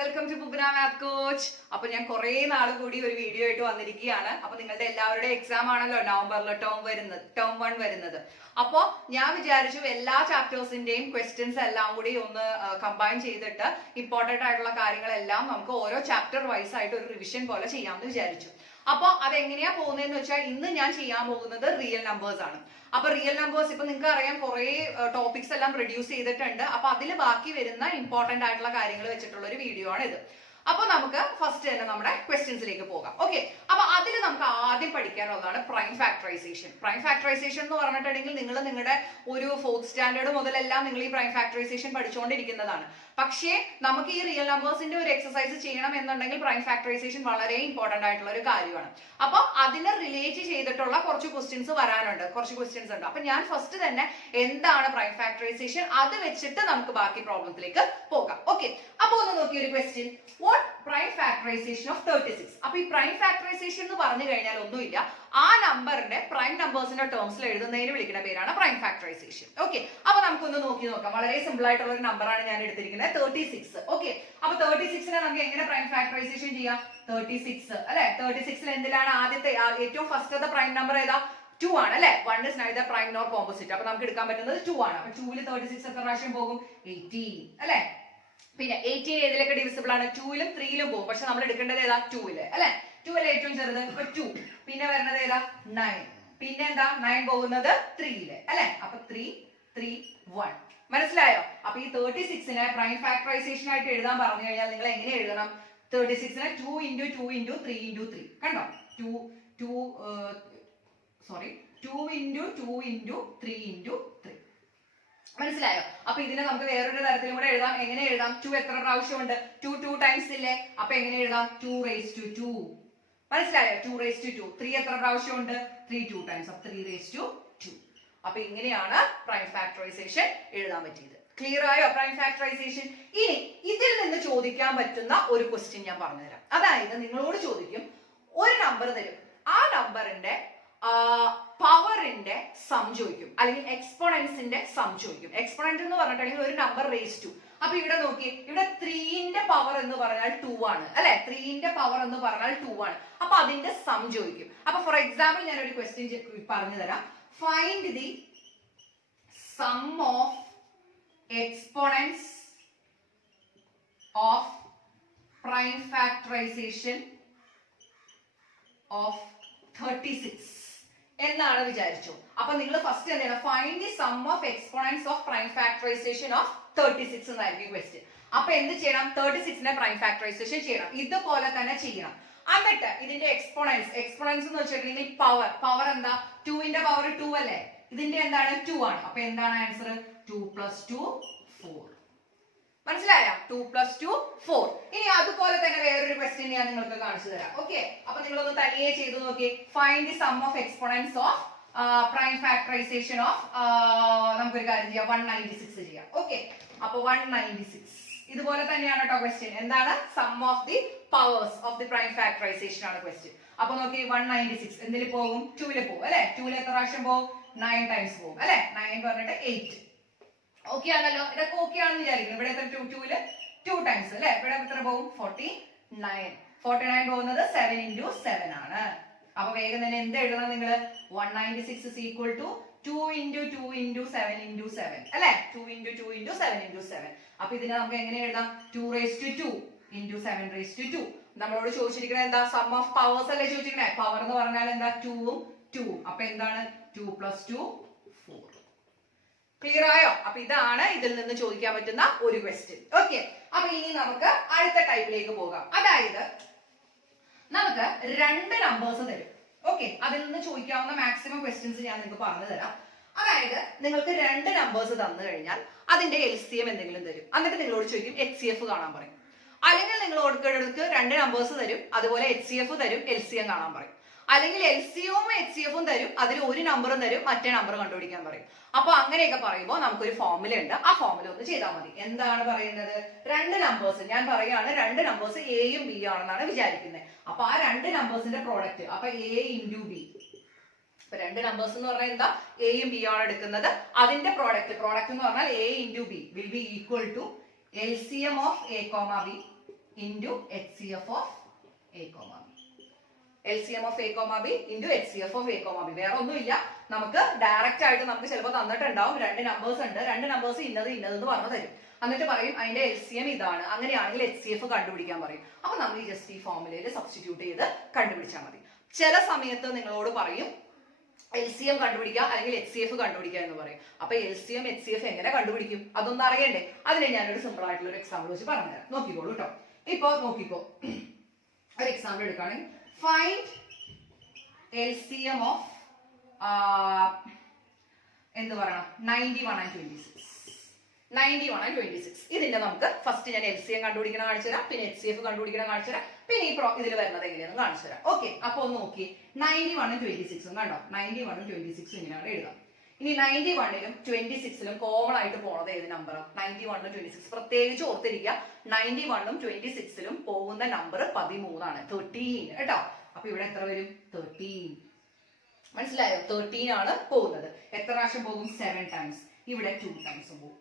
Welcome to ബുബ്ന math coach. അപ്പൊ ഞാൻ കുറെ നാൾ കൂടി ഒരു വീഡിയോ ആയിട്ട് വന്നിരിക്കുകയാണ്. അപ്പൊ നിങ്ങളുടെ എല്ലാവരുടെയും എക്സാം ആണല്ലോ നവംബറിൽ ടേം 1 വരുന്നത്. അപ്പോ ഞാൻ വിചാരിച്ചു എല്ലാ ചാപ്റ്റേഴ്സിന്റെയും ക്വസ്റ്റ്യൻസ് എല്ലാം കൂടി ഒന്ന് കമ്പൈൻ ചെയ്തിട്ട് ഇമ്പോർട്ടന്റ് ആയിട്ടുള്ള കാര്യങ്ങളെല്ലാം നമുക്ക് ഓരോ ചാപ്റ്റർ വൈസ് ആയിട്ട് ഒരു റിവിഷൻ പോലെ ചെയ്യാമെന്ന് വിചാരിച്ചു. അപ്പൊ അതെങ്ങനെയാ പോകുന്നതെന്ന് വെച്ചാൽ ഇന്ന് ഞാൻ ചെയ്യാൻ പോകുന്നത് റിയൽ നമ്പേഴ്സ് ആണ്. അപ്പൊ റിയൽ നമ്പേഴ്സ് ഇപ്പൊ നിങ്ങൾക്ക് അറിയാം കുറെ ടോപ്പിക്സ് എല്ലാം റെഡ്യൂസ് ചെയ്തിട്ടുണ്ട്. അപ്പൊ അതിൽ ബാക്കി വരുന്ന ഇമ്പോർട്ടന്റ് ആയിട്ടുള്ള കാര്യങ്ങൾ വെച്ചിട്ടുള്ള ഒരു വീഡിയോ ആണ് ഇത്. അപ്പൊ നമുക്ക് ഫസ്റ്റ് തന്നെ നമ്മുടെ ക്വസ്റ്റ്യൻസിലേക്ക് പോകാം. ഓക്കെ, അപ്പൊ അതിൽ നമുക്ക് ആദ്യം പഠിക്കാനുള്ളതാണ് പ്രൈം ഫാക്ടറൈസേഷൻ. പ്രൈം ഫാക്ടറൈസേഷൻ എന്ന് പറഞ്ഞിട്ടുണ്ടെങ്കിൽ നിങ്ങൾ നിങ്ങളുടെ ഒരു 4th സ്റ്റാൻഡേർഡ് മുതലെല്ലാം നിങ്ങൾ ഈ പ്രൈം ഫാക്ടറൈസേഷൻ പഠിച്ചുകൊണ്ടിരിക്കുന്നതാണ്. പക്ഷേ നമുക്ക് ഈ റിയൽ നമ്പേഴ്സിന്റെ ഒരു എക്സസൈസ് ചെയ്യണം എന്നുണ്ടെങ്കിൽ പ്രൈം ഫാക്ടറൈസേഷൻ വളരെ ഇമ്പോർട്ടന്റ് ആയിട്ടുള്ള ഒരു കാര്യമാണ്. അപ്പൊ അതിനെ റിലേറ്റ് ചെയ്തിട്ടുള്ള കുറച്ച് ക്വസ്റ്റ്യൻസ് വരാനുണ്ട്, കുറച്ച് ക്വസ്റ്റ്യൻസ് ഉണ്ട്. അപ്പൊ ഞാൻ ഫസ്റ്റ് തന്നെ എന്താണ് പ്രൈം ഫാക്ടറൈസേഷൻ അത് വെച്ചിട്ട് നമുക്ക് ബാക്കി പ്രോബ്ലത്തിലേക്ക് പോകാം. ഓക്കെ, അപ്പൊ ഒന്ന് നോക്കിയ ഒരു question, what prime factorisation of 36. അപ്പൊ ഈ പ്രൈം ഫാക്ടറൈസേഷൻ എന്ന് പറഞ്ഞു കഴിഞ്ഞാൽ ഒന്നുമില്ല, ആ നമ്പറിന്റെ പ്രൈം നമ്പേഴ്സിന്റെ ടേംസിൽ എഴുതുന്നതിന് വിളിക്കുന്ന പേരാണ് പ്രൈം ഫാക്ടറൈസേഷൻ. ഓക്കെ, അപ്പൊ നമുക്കൊന്ന് നോക്കി നോക്കാം. വളരെ സിമ്പിൾ ആയിട്ടുള്ള ഒരു നമ്പറാണ് ഞാൻ എടുത്തിരിക്കുന്നത് 36. ഓക്കെ, അപ്പൊ 36നെ നമുക്ക് എങ്ങനെ പ്രൈം ഫാക്ടറൈസേഷൻ ചെയ്യാം? 36 അല്ലെ, 36ൽ എന്തിലാണ് ആദ്യത്തെ ഏറ്റവും ഫസ്റ്റത്തെ പ്രൈം നമ്പർ ഏതാ? 2 ആണ് അല്ലെ. 1 is neither prime nor composite. അപ്പൊ നമുക്ക് എടുക്കാൻ പറ്റുന്നത് 2 ആണ്. അപ്പൊ 2ൽ 36 എത്ര പ്രാവശ്യം പോകും? 18 അല്ലെ. പിന്നെ 18 ഏതിലൊക്കെ ഡിവിസിബിൾ ആണ്? 2ലും 3ലും പോകും. പക്ഷെ നമ്മൾ എടുക്കേണ്ടത് ഏതാ? 2ല് അല്ലെ. 2 അല്ലേ ഏറ്റവും ചെറുത്. അപ്പൊ 2. പിന്നെ വരുന്നത് ഏതാ? 9. പിന്നെ എന്താ? 9 പോകുന്നത് 3ല് അല്ലെ. അപ്പൊ 3 3 1. മനസ്സിലായോ? അപ്പൊ ഈ 36നെ പ്രൈം ഫാക്ടറൈസേഷൻ ആയിട്ട് എഴുതാൻ പറഞ്ഞു കഴിഞ്ഞാൽ നിങ്ങൾ എങ്ങനെ എഴുതണം? 36നെ 2 into 2 into 3 into 3. കണ്ടോ? 2 into 2 into 3 into 3. മനസ്സിലായോ? അപ്പൊ ഇതിനെ നമുക്ക് വേറൊരു തരത്തിലും കൂടെ എഴുതാം. എങ്ങനെ എഴുതാം? 2 എത്ര പ്രാവശ്യമുണ്ട്? 2 2 ടൈംസ് ഇല്ലേ? അപ്പൊ എങ്ങനെ എഴുതാം? 2 raised to 2. മനസ്സിലായോ? 2 raised to 2. 3 എത്ര പ്രാവശ്യമുണ്ട്? 3 2 ടൈംസ്. അപ്പൊ 3 raised to 2. അപ്പൊ ഇങ്ങനെയാണ് പ്രൈം ഫാക്ടറൈസേഷൻ എഴുതാൻ പറ്റിയത്. ക്ലിയർ ആയോ പ്രൈം ഫാക്ടറൈസേഷൻ? ഇനി ഇതിൽ നിന്ന് ചോദിക്കാൻ പറ്റുന്ന ഒരു ക്വസ്റ്റ്യൻ ഞാൻ പറഞ്ഞുതരാം. അതായത് നിങ്ങളോട് ചോദിക്കും, ഒരു നമ്പർ തരും, ആ നമ്പറിന്റെ പവറിന്റെ സം ചോദിക്കും, അല്ലെങ്കിൽ എക്സ്പോണൻസിന്റെ സം ചോദിക്കും. എക്സ്പോണന്റ് എന്ന് പറഞ്ഞിട്ടുണ്ടെങ്കിൽ ഒരു നമ്പർ റേസ് ടു. അപ്പൊ ഇവിടെ നോക്കി, ഇവിടെ 3ന്റെ പവർ എന്ന് പറഞ്ഞാൽ 2 ആണ് അല്ലെ. 3ന്റെ പവർ എന്ന് പറഞ്ഞാൽ 2 ആണ്. അപ്പൊ അതിന്റെ സം ചോദിക്കും. അപ്പൊ ഫോർ എക്സാമ്പിൾ ഞാൻ ഒരു ക്വസ്റ്റ്യൻ പറഞ്ഞു തരാം. Find the sum of exponents of prime factorization of 36 എന്നാണ് വിചാരിച്ചു. അപ്പൊ നിങ്ങൾ ഫസ്റ്റ് എന്താണ്? Find the sum of exponents of prime factorisation of 36 എന്നായിരിക്കും ക്വസ്റ്റ്യൻ. അപ്പൊ എന്ത് ചെയ്യണം? 36നെ പ്രൈം ഫാക്ടറൈസേഷൻ ചെയ്യണം. ഇതുപോലെ തന്നെ ചെയ്യണം. എന്നിട്ട് ഇതിന്റെ എക്സ്പോണൻസ് എന്ന് വെച്ചിട്ടുണ്ടെങ്കിൽ പവർ എന്താ? 2ന്റെ പവർ 2 അല്ലേ. ഇതിന്റെ എന്താണ്? 2 ആണ്. അപ്പൊ എന്താണ് ആൻസർ? 2 plus 2 4. മനസ്സിലായോ? 2 plus 2 4. ഇനി അതുപോലെ തന്നെ വേറൊരു ക്വസ്റ്റ്യൻ ഞാൻ നിങ്ങൾക്ക് കാണിച്ചു തരാം. ഓക്കെ, അപ്പൊ നിങ്ങളൊന്ന് തനിയെ ചെയ്തു നോക്കി. Find the sum of exponents of prime factorisation of നമുക്കൊരു കാര്യം ചെയ്യാം, 196 ചെയ്യാം. ഓക്കെ, അപ്പൊ 196 ഇതുപോലെ തന്നെയാണ് കേട്ടോ ക്വസ്റ്റ്യൻ. എന്താണ്? Sum of the powers of the prime factorization ആണ് ക്വസ്റ്റ്യൻ. അപ്പൊ നോക്കി, 196 എന്തിൽ പോകും? 2ല് പോകും അല്ലെ. 2ല് എത്ര പ്രാവശ്യം പോകും? 9 ടൈംസ് പോകും അല്ലെ. 9 പറഞ്ഞിട്ട് 8. ഓക്കെ ആണല്ലോ? ഇതൊക്കെ ഓക്കെ ആണെന്ന് വിചാരിക്കുന്നു. ഇവിടെ എത്ര? 2ല് 2 ടൈംസ് അല്ലെ. ഇവിടെ എത്ര പോകും? 49 പോകുന്നത് 7 into 7 ആണ്. അപ്പൊ വേഗം തന്നെ എന്ത് എഴുതണം നിങ്ങൾ? 196 is equal to 2 into 2 into 7 into 7 അല്ലെ. 2 into 2 into 7 into 7. അപ്പൊ ഇതിനെ നമുക്ക് എങ്ങനെ എഴുതാം? 2 raised to 2 into 7 raised to 2. നമ്മളോട് ചോദിച്ചിരിക്കുന്നത് എന്താ? സം ഓഫ് പവേഴ്സ് അല്ലേ ചോദിച്ചിരിക്കുന്നത്. പവർ എന്ന് പറഞ്ഞാൽ എന്താ? 2ഉം 2ഉം. അപ്പൊ എന്താണ്? 2 plus 2 4. ക്ലിയർ ആയോ? അപ്പൊ ഇതാണ് ഇതിൽ നിന്ന് ചോദിക്കാൻ പറ്റുന്ന ഒരു ക്വസ്റ്റ്യൻ. ഓക്കെ, അപ്പൊ ഇനി നമുക്ക് അടുത്ത ടൈപ്പിലേക്ക് പോകാം. അതായത് നമുക്ക് 2 നമ്പേഴ്സ് തരും. ഓക്കെ, അതിൽ നിന്ന് ചോദിക്കാവുന്ന മാക്സിമം ക്വസ്റ്റ്യൻസ് ഞാൻ നിങ്ങൾക്ക് പറഞ്ഞു തരാം. അതായത് നിങ്ങൾക്ക് 2 നമ്പേഴ്സ് തന്നു കഴിഞ്ഞാൽ അതിന്റെ LCM എന്തെങ്കിലും തരും. എന്നിട്ട് നിങ്ങളോട് ചോദിക്കും HCF കാണാൻ പറയും. അല്ലെങ്കിൽ നിങ്ങൾ ഓർക്കേണ്ടടുത്ത് 2 നമ്പേഴ്സ് തരും, അതുപോലെ HCF തരും, LCM കാണാൻ പറയും. അല്ലെങ്കിൽ LCMഉം HCFഉം തരും, അതിൽ ഒരു നമ്പറും തരും, മറ്റേ നമ്പർ കണ്ടുപിടിക്കാൻ പറയും. അപ്പൊ അങ്ങനെയൊക്കെ പറയുമ്പോൾ നമുക്കൊരു ഫോർമുല ഉണ്ട്. ആ ഫോർമുല ഒന്ന് ചെയ്താൽ മതി. എന്താണ് പറയുന്നത്? 2 നമ്പേഴ്സ് ഞാൻ പറയാണ്, 2 നമ്പേഴ്സ് എയും ബി ആണെന്നാണ് വിചാരിക്കുന്നത്. അപ്പൊ ആ 2 നമ്പേഴ്സിന്റെ പ്രോഡക്റ്റ്, അപ്പൊ A into B. ഇപ്പൊ 2 നമ്പേഴ്സ് എന്ന് പറഞ്ഞാൽ എന്താ? എയും ബി ആണ് എടുക്കുന്നത്. അതിന്റെ പ്രോഡക്റ്റ് എന്ന് പറഞ്ഞാൽ A into B will be equal to LCM of A, B into HCF of A, B. LCM of A, B into HCF of A, B. വേറെ ഒന്നുമില്ല, നമുക്ക് ഡയറക്റ്റ് ആയിട്ട് നമുക്ക് ചിലപ്പോൾ തന്നിട്ടുണ്ടാവും, രണ്ട് നമ്പേഴ്സ് ഉണ്ട്, രണ്ട് നമ്പേഴ്സ് ഇന്നത് പറഞ്ഞു തരും. എന്നിട്ട് പറയും അതിന്റെ LCM ഇതാണ്, അങ്ങനെയാണെങ്കിൽ HCF കണ്ടുപിടിക്കാൻ പറയും. അപ്പൊ നമ്മൾ ഈ ജസ്റ്റ് ഈ ഫോർമുലയിൽ സബ്സ്റ്റിറ്റ്യൂട്ട് ചെയ്ത് കണ്ടുപിടിച്ചാൽ മതി. ചില സമയത്ത് നിങ്ങളോട് പറയും LCM കണ്ടുപിടിക്കുക അല്ലെങ്കിൽ HCF കണ്ടുപിടിക്കുക എന്ന് പറയും. അപ്പൊ LCM HCF എങ്ങനെ കണ്ടുപിടിക്കും അതൊന്നും അറിയണ്ടേ? അതിനെ ഞാനൊരു സിമ്പിൾ ആയിട്ടുള്ള ഒരു എക്സാമ്പിൾ വെച്ച് പറഞ്ഞുതരാം. നോക്കിക്കോളൂ കേട്ടോ. ഇപ്പൊ നോക്കിക്കോ, ഒരു എക്സാമ്പിൾ എടുക്കുകയാണെങ്കിൽ ഫൈൻഡ് LCM ഓഫ് എന്ത് പറയണം 91 and 26. 91 and 26 ഇതിന്റെ നമുക്ക് ഫസ്റ്റ് ഞാൻ LCM കണ്ടുപിടിക്കണം കാണിച്ചു തരാം, പിന്നെ HCF കണ്ടുപിടിക്കണം കാണിച്ചു തരാം, പിന്നെ ഈ ഇതിൽ വരുന്നത് എങ്ങനെയാണെന്ന് കാണിച്ചു തരാം. ഓക്കെ, അപ്പൊ ഒന്ന് നോക്കി 91 ഉം 26 കണ്ടോ, 91 ഉം 26 ഇങ്ങനെയാണ് എഴുതാം. ഇനി 91ലും 26ലും കോമൺ ആയിട്ട് പോണത് ഏത് നമ്പറാണ്? 91 ഉം 26. പ്രത്യേകിച്ച് ഓർത്തിരിക്കുക, 91 ഉം 26ലും പോകുന്ന നമ്പർ 13 ആണ്, 13 കേട്ടോ. അപ്പൊ ഇവിടെ എത്ര വരും? 13. മനസ്സിലായോ? 13 ആണ് പോകുന്നത്. എത്ര പ്രാവശ്യം പോകും? 7 times. ഇവിടെ 2 times പോകും.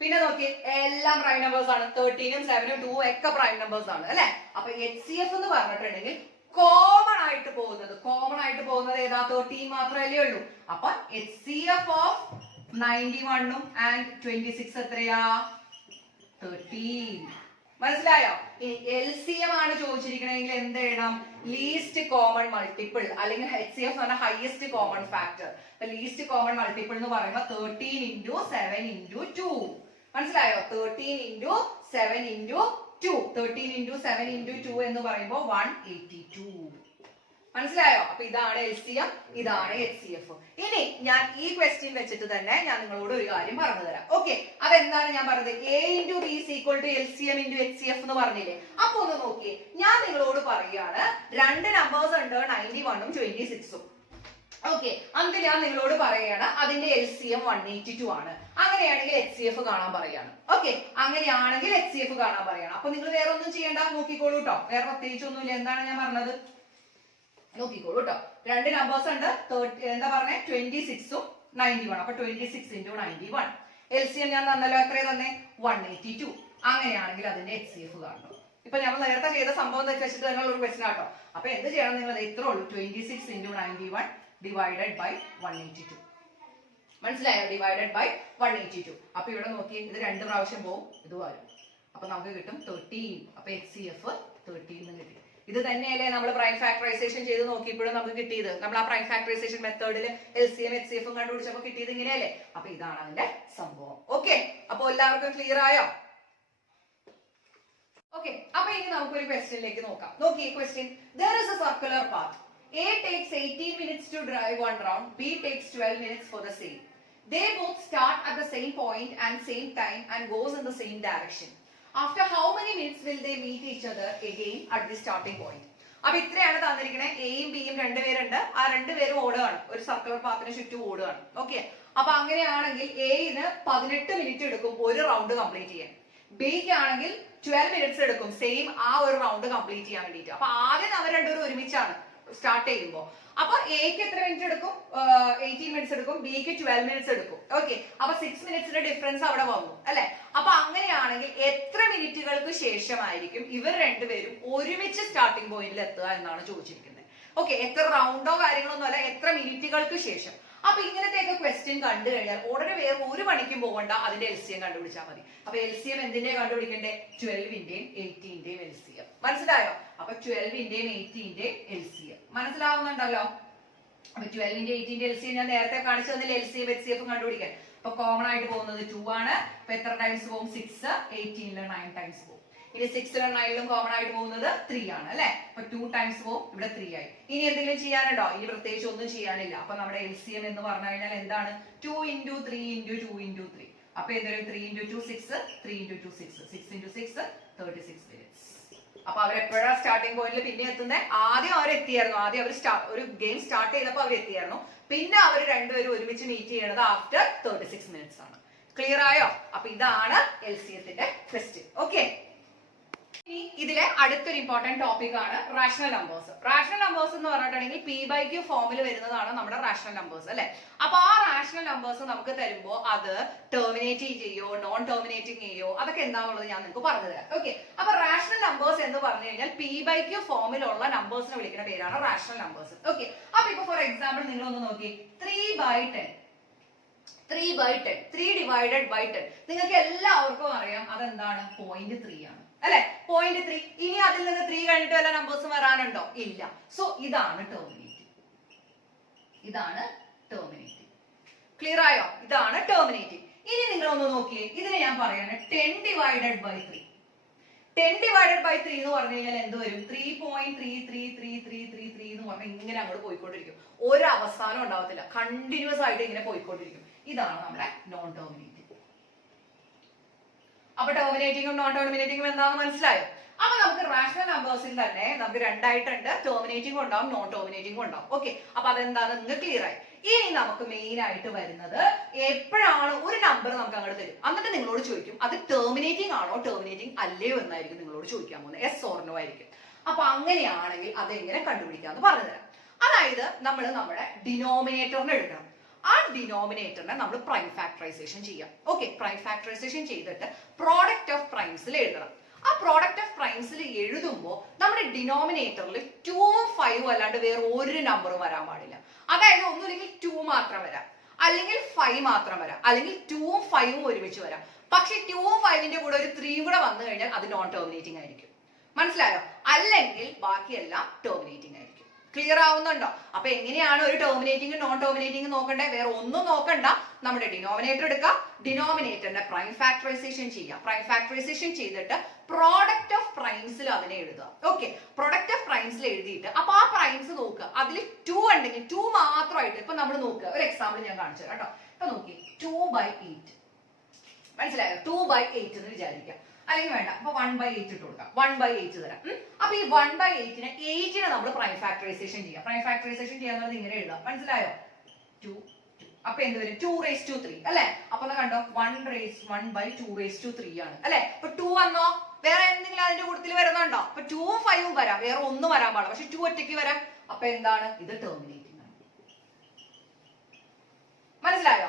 പിന്നെ നോക്കി, എല്ലാം പ്രൈം നമ്പേഴ്സ് ആണ്. 13 ഉം 7 ഉം 2 ഒക്കെ പ്രൈം നമ്പേഴ്സ് ആണ് അല്ലെ. അപ്പൊ HCF എന്ന് പറഞ്ഞിട്ടുണ്ടെങ്കിൽ കോമൺ ആയിട്ട് പോകുന്നത് ഏതാ? 13 മാത്രമല്ലേ ഉള്ളൂ. അപ്പൊ HCF ഓഫ് 91 ഉം ആൻഡ് 26 എത്രയാ? 13. മനസ്സിലായോ? ഇനി LCM ആണ് ചോദിച്ചിരിക്കണമെങ്കിൽ എന്ത് എഴുതാം? ലീസ്റ്റ് കോമൺ മൾട്ടിപ്പിൾ, അല്ലെങ്കിൽ HCF എന്ന് പറഞ്ഞാൽ highest common factor. Least common multiple എന്ന് പറയുമ്പോൾ 13 into 7 into 2. മനസ്സിലായോ? 13 into 7 into 2. 13 into 7 into 2 എന്ന് പറയുമ്പോൾ 182. മനസ്സിലായോ? അപ്പൊ ഇതാണ് LCM, ഇതാണ് HCF. ഇനി ഞാൻ ഈ ക്വസ്റ്റ്യൻ വെച്ചിട്ട് തന്നെ ഞാൻ നിങ്ങളോട് ഒരു കാര്യം പറഞ്ഞു തരാം. ഓക്കെ, അതെന്താണ് ഞാൻ പറഞ്ഞത്? A into B is equal to LCM into HCF എന്ന് പറഞ്ഞില്ലേ? അപ്പൊ ഒന്ന് നോക്കിയേ, ഞാൻ നിങ്ങളോട് പറയാണ് രണ്ട് നമ്പേഴ്സ് ഉണ്ട്, 91 ഉം 26 ഉം. ഓക്കെ, അന്ന് ഞാൻ നിങ്ങളോട് പറയാണ് അതിന്റെ LCM 182 ആണ്. അങ്ങനെയാണെങ്കിൽ HCF കാണാൻ പറയാണ്. ഓക്കെ, അങ്ങനെയാണെങ്കിൽ HCF കാണാൻ പറയാണ്. അപ്പൊ നിങ്ങൾ വേറെ ഒന്നും ചെയ്യണ്ട, നോക്കിക്കോളൂ കേട്ടോ. വേറെ പ്രത്യേകിച്ചൊന്നുമില്ല. എന്താണ് ഞാൻ പറഞ്ഞത്? നോക്കിക്കോളൂ കേട്ടോ. രണ്ട് നമ്പേഴ്സ് ഉണ്ട്, എന്താ പറഞ്ഞേ? 26 ഉം 91. അപ്പൊ 26 into 91. LCM ഞാൻ തന്നല്ലോ, എത്രയാ തന്നെ? 182. അങ്ങനെയാണെങ്കിൽ അതിന്റെ HCF കാണണം. ഇപ്പൊ നമ്മൾ നേരത്തെ ചെയ്ത സംഭവം വെച്ചിട്ട് തന്നെ ഒരു ക്വസ്റ്റൻ ആട്ടോ. അപ്പൊ എന്ത് ചെയ്യണം നിങ്ങൾ? ഇത്രേ ഉള്ളൂ, 26 into 91 divided by 182. മനസ്സിലായോ? Divided by 182. അപ്പൊ ഇവിടെ നോക്കി, ഇത് രണ്ട് പ്രാവശ്യം പോകും, ഇത് വരും. അപ്പൊ നമുക്ക് കിട്ടും 13. അപ്പൊ HCF 13 എന്ന് കിട്ടി. ഇത് തന്നെയല്ലേ നമ്മൾ പ്രൈം ഫാക്ടറൈസേഷൻ ചെയ്ത് നോക്കിയപ്പോഴും നമുക്ക് കിട്ടിയത്. നമ്മൾ ആ പ്രൈം ഫാക്ടറൈസേഷൻ മെത്തേഡിൽ LCM HCF കണ്ടുപിടിച്ചപ്പോൾ കിട്ടിയത് ഇങ്ങനെയല്ലേ? അപ്പൊ ഇതാണ് അതിന്റെ സംഭവം. ഓക്കെ, അപ്പൊ എല്ലാവർക്കും ക്ലിയർ ആയോ? ഓക്കെ, അപ്പൊ ഇനി നമുക്കൊരു ക്വസ്റ്റ്യനിലേക്ക് നോക്കാം. നോക്കി question, there is a circular path. A takes 18 minutes to drive one round, B takes 12 minutes for the same. They both start at the same point and same time and goes in the same direction. After how many minutes will they meet each other again at the starting point? അപ്പൊ ഇത്രയാണ് തന്നിരിക്കണേ. എയും ബിയും രണ്ടുപേരുണ്ട്, ആ രണ്ടുപേരും ഓടുകയാണ്, ഒരു circular പാത്തിന് ചുറ്റും ഓടുകയാണ്. ഓക്കെ, അപ്പൊ അങ്ങനെയാണെങ്കിൽ എന് 18 മിനിറ്റ് എടുക്കും ഒരു റൗണ്ട് കംപ്ലീറ്റ് ചെയ്യാൻ. ബിക്ക് ആണെങ്കിൽ 12 മിനിറ്റ്സ് എടുക്കും സെയിം ആ ഒരു റൗണ്ട് കംപ്ലീറ്റ് ചെയ്യാൻ വേണ്ടിയിട്ട്. അപ്പൊ ആദ്യം അവർ രണ്ടുപേരും ഒരുമിച്ചാണ് സ്റ്റാർട്ട് ചെയ്യുമ്പോ. അപ്പൊ എക്ക് എത്ര മിനിറ്റ് എടുക്കും? 18 മിനിറ്റ്സ് എടുക്കും, ബിക്ക് 12 മിനിറ്റ്സ് എടുക്കും. ഓക്കെ, അപ്പൊ 6 മിനിറ്റ്സിന്റെ ഡിഫറൻസ് അവിടെ വന്നു അല്ലെ. അപ്പൊ അങ്ങനെയാണെങ്കിൽ എത്ര മിനിറ്റുകൾക്ക് ശേഷമായിരിക്കും ഇവർ രണ്ടുപേരും ഒരുമിച്ച് സ്റ്റാർട്ടിംഗ് പോയിന്റിൽ എത്തുക എന്നാണ് ചോദിച്ചിരിക്കുന്നത്. ഓക്കെ, എത്ര റൗണ്ടോ കാര്യങ്ങളൊന്നും അല്ല, എത്ര മിനിറ്റുകൾക്ക് ശേഷം. അപ്പൊ ഇങ്ങനത്തെയൊക്കെ ക്വസ്റ്റ്യൻ കണ്ടു കഴിഞ്ഞാൽ ഉടനെ വേറെ ഒരു പണിക്കും പോകണ്ട, അതിന്റെ LCM കണ്ടുപിടിച്ചാൽ മതി. അപ്പൊ LCM എന്തിന്റെ കണ്ടുപിടിക്കണ്ടേ? 12ന്റെയും 18ന്റെയും LCM. മനസ്സിലായോ? അപ്പൊ 12ന്റെയും 18ന്റെയും LCM മനസ്സിലാവുന്നുണ്ടല്ലോ. അപ്പൊ 12ന്റെയും 18ന്റെയും LCM ഞാൻ നേരത്തെ കാണിച്ചു തന്നില്ല, LCM HCF കണ്ടുപിടിക്കാൻ. അപ്പൊ കോമൺ ആയിട്ട് പോകുന്നത് 2 ആണ്. അപ്പൊ എത്ര ടൈംസ് പോകും? 6. 18ൽ 9 ടൈംസ് പോകും. ഇനി 6ലും 9ലും കോമൺ ആയിട്ട് പോകുന്നത് 3 ആണ് അല്ലെ. അപ്പൊ 2 ടൈംസ് പോകും, ഇവിടെ 3 ആയി. ഇനി എന്തെങ്കിലും ചെയ്യാനുണ്ടോ? ഇനി പ്രത്യേകിച്ച് ഒന്നും ചെയ്യാനില്ല. അപ്പൊ നമ്മുടെ LCM എന്ന് പറഞ്ഞു കഴിഞ്ഞാൽ എന്താണ്? 2 into 3 into 2 into 3. അപ്പൊ എന്തൊരു 3 into 2 6, 3 into 2 6, 6 into 6 36 minutes. അപ്പൊ അവരെപ്പോഴാ സ്റ്റാർട്ടിംഗ് പോയിന്റിൽ പിന്നെ എത്തുന്നത്? ആദ്യം അവർ എത്തിയായിരുന്നു, ആദ്യം അവർ ഒരു ഗെയിം സ്റ്റാർട്ട് ചെയ്തപ്പോൾ അവർ എത്തിയായിരുന്നു. പിന്നെ അവർ രണ്ടുപേരും ഒരുമിച്ച് മീറ്റ് ചെയ്യണത് ആഫ്റ്റർ 36 മിനിറ്റ്സ് ആണ്. ക്ലിയർ ആയോ? അപ്പൊ ഇതാണ് LCMത്തിന്റെ ക്വസ്റ്റ്യൻ. ഓക്കെ, ഇനി ഇതിൽ ഇതിലെ അടുത്തൊരു ഇമ്പോർട്ടന്റ് ടോപ്പിക് ആണ് റാഷണൽ നമ്പേഴ്സ്. റാഷണൽ നമ്പേഴ്സ് എന്ന് പറഞ്ഞിട്ടുണ്ടെങ്കിൽ P/Q ഫോമിൽ വരുന്നതാണ് നമ്മുടെ റാഷണൽ നമ്പേഴ്സ് അല്ലെ. അപ്പൊ ആ റാഷണൽ നമ്പേഴ്സ് നമുക്ക് തരുമ്പോൾ അത് ടെർമിനേറ്റ് ചെയ്യോ നോൺ ടെർമിനേറ്റിംഗ് ചെയ്യോ അതൊക്കെ എന്താണെന്നുള്ളത് ഞാൻ നിങ്ങൾക്ക് പറഞ്ഞു തരാം. ഓക്കെ, അപ്പൊ റാഷണൽ നമ്പേഴ്സ് എന്ന് പറഞ്ഞു കഴിഞ്ഞാൽ P/Q ഫോമിലുള്ള നമ്പേഴ്സിനെ വിളിക്കുന്ന പേരാണ് റാഷണൽ നമ്പേഴ്സ്. ഓക്കെ, അപ്പൊ ഇപ്പൊ ഫോർ എക്സാമ്പിൾ നിങ്ങൾ ഒന്ന് നോക്കി 3/10 3/10 3 divided by 10 നിങ്ങൾക്ക് എല്ലാവർക്കും അറിയാം അതെന്താണ് 0.3 ആണ് അല്ലെ. 0.3. ഇനി അതിൽ നിന്ന് 3 കഴിഞ്ഞിട്ട് വല്ല നമ്പേഴ്സ് വരാനുണ്ടോ? ഇല്ല. സോ ഇതാണ് ടെർമിനേറ്റിംഗ്. ഇതാണ് ടെർമിനേറ്റിംഗ്. ക്ലിയർ ആയോ? ഇതാണ് ടെർമിനേറ്റിംഗ്. ഇനി നിങ്ങൾ ഒന്ന് നോക്കിയേ, ഇതിനെ ഞാൻ പറയാണ് 10 divided by 3. 10 divided by 3 എന്ന് പറഞ്ഞു കഴിഞ്ഞാൽ എന്ത് വരും? 3.333333 എന്ന് പറഞ്ഞാൽ ഇങ്ങനെ അങ്ങോട്ട് പോയിക്കൊണ്ടിരിക്കും. ഒരു അവസാനം ഉണ്ടാവത്തില്ല, കണ്ടിന്യൂസ് ആയിട്ട് ഇങ്ങനെ പോയിക്കൊണ്ടിരിക്കും. ഇതാണ് നമ്മുടെ നോൺ ടെർമിനേറ്റിംഗ്. അപ്പൊ ടെർമിനേറ്റിംഗും നോൺ ടെർമിനേറ്റിംഗും എന്താണെന്ന് മനസ്സിലായോ? അപ്പൊ നമുക്ക് റാഷണൽ നമ്പേഴ്സിൽ തന്നെ നമുക്ക് രണ്ടായിട്ടുണ്ട്, ടെർമിനേറ്റിംഗും ഉണ്ടാവും നോൺ ടെർമിനേറ്റിംഗും ഉണ്ടാവും. ഓക്കെ, അപ്പൊ അതെന്താണെന്ന് നിങ്ങൾക്ക് ക്ലിയർ ആയി. ഇനി നമുക്ക് മെയിൻ ആയിട്ട് വരുന്നത് എപ്പോഴാണ് ഒരു നമ്പർ നമുക്ക് അങ്ങോട്ട് തരും, എന്നിട്ട് നിങ്ങളോട് ചോദിക്കും അത് ടെർമിനേറ്റിംഗ് ആണോ ടെർമിനേറ്റിംഗ് അല്ലയോ എന്നായിരിക്കും നിങ്ങളോട് ചോദിക്കാൻ പോകുന്നത്. യെസ് ഓർ നോ ആയിരിക്കും. അപ്പൊ അങ്ങനെയാണെങ്കിൽ അതെങ്ങനെ കണ്ടുപിടിക്കാന്ന് പറഞ്ഞു തരാം. അതായത് നമ്മൾ നമ്മുടെ ഡിനോമിനേറ്ററിനെ എടുക്കണം. ആ ഡിനോമിനേറ്ററിനെ നമ്മൾ പ്രൈം ഫാക്ടറൈസേഷൻ ചെയ്യാം. ഓക്കെ, പ്രൈം ഫാക്ടറൈസേഷൻ ചെയ്തിട്ട് പ്രോഡക്റ്റ് ഓഫ് പ്രൈംസിൽ എഴുതണം. ആ പ്രോഡക്റ്റ് ഓഫ് പ്രൈംസിൽ എഴുതുമ്പോൾ നമ്മുടെ ഡിനോമിനേറ്ററിൽ 2ഉം 5ഉം അല്ലാണ്ട് വേറെ ഒരു നമ്പറും വരാൻ പാടില്ല. അതായത് ഒന്നുമില്ലെങ്കിൽ 2 മാത്രം വരാം, അല്ലെങ്കിൽ 5 മാത്രം വരാം, അല്ലെങ്കിൽ 2ഉം 5ഉം ഒരുമിച്ച് വരാം. പക്ഷെ 2ഉം 5ന്റെ കൂടെ ഒരു 3 കൂടെ വന്നു കഴിഞ്ഞാൽ അത് നോൺ ടെർമിനേറ്റിംഗ് ആയിരിക്കും. മനസ്സിലായോ? അല്ലെങ്കിൽ ബാക്കിയെല്ലാം ടെർമിനേറ്റിംഗ് ആയിരിക്കും. ക്ലിയർ ആവുന്നുണ്ടോ? അപ്പൊ എങ്ങനെയാണ് ഒരു ടെർമിനേറ്റിംഗ് നോൺ ടെർമിനേറ്റിംഗ് നോക്കണ്ടേ? വേറെ ഒന്നും നോക്കണ്ട, നമ്മുടെ ഡിനോമിനേറ്റർ എടുക്കാം, ഡിനോമിനേറ്ററിന്റെ പ്രൈം ഫാക്ടറൈസേഷൻ ചെയ്യാം. പ്രൈം ഫാക്ടറൈസേഷൻ ചെയ്തിട്ട് പ്രോഡക്റ്റ് ഓഫ് പ്രൈംസിൽ അതിനെ എഴുതുക. ഓക്കെ, പ്രോഡക്റ്റ് ഓഫ് പ്രൈംസിൽ എഴുതിയിട്ട് അപ്പൊ ആ പ്രൈംസ് നോക്കുക, അതിൽ 2 ഉണ്ടെങ്കിൽ 2 മാത്രമായിട്ട് ഇപ്പൊ നമ്മൾ നോക്കുക. ഒരു എക്സാമ്പിൾ ഞാൻ കാണിച്ചു തരാം കേട്ടോ. ഇപ്പൊ നോക്കി 2/8 മനസ്സിലായോ? 2/8 എന്ന് വിചാരിക്കാം, അല്ലെങ്കിൽ വേണ്ട അപ്പൊ 1/8 ഇട്ട് കൊടുക്കാം. 1/8 തരാം. അപ്പൊ ഈ 1/8നെ 8നെ നമ്മൾ പ്രൈം ഫാക്ടറൈസേഷൻ ചെയ്യാം. പ്രൈം ഫാക്ടറൈസേഷൻ ചെയ്യാന്നുള്ളത് ഇങ്ങനെ എഴുതാം. മനസ്സിലായോ? 2 അപ്പൊ എന്ത് വരും? 2/3 അല്ലെ. അപ്പൊ കണ്ടോ 1/2/3 ആണ് അല്ലെ. അപ്പൊ 2 വന്നോ? വേറെ എന്തെങ്കിലും അതിന്റെ കൂട്ടത്തിൽ വരുന്നുണ്ടോ? അപ്പൊ 2ഉം 5ഉം വരാം, വേറെ ഒന്നും വരാൻ പാടില്ല. പക്ഷെ 2 ഒറ്റയ്ക്ക് വരാം. അപ്പൊ എന്താണ്? ഇത് ടെർമിനേറ്റിംഗ് ആണ്. മനസ്സിലായോ?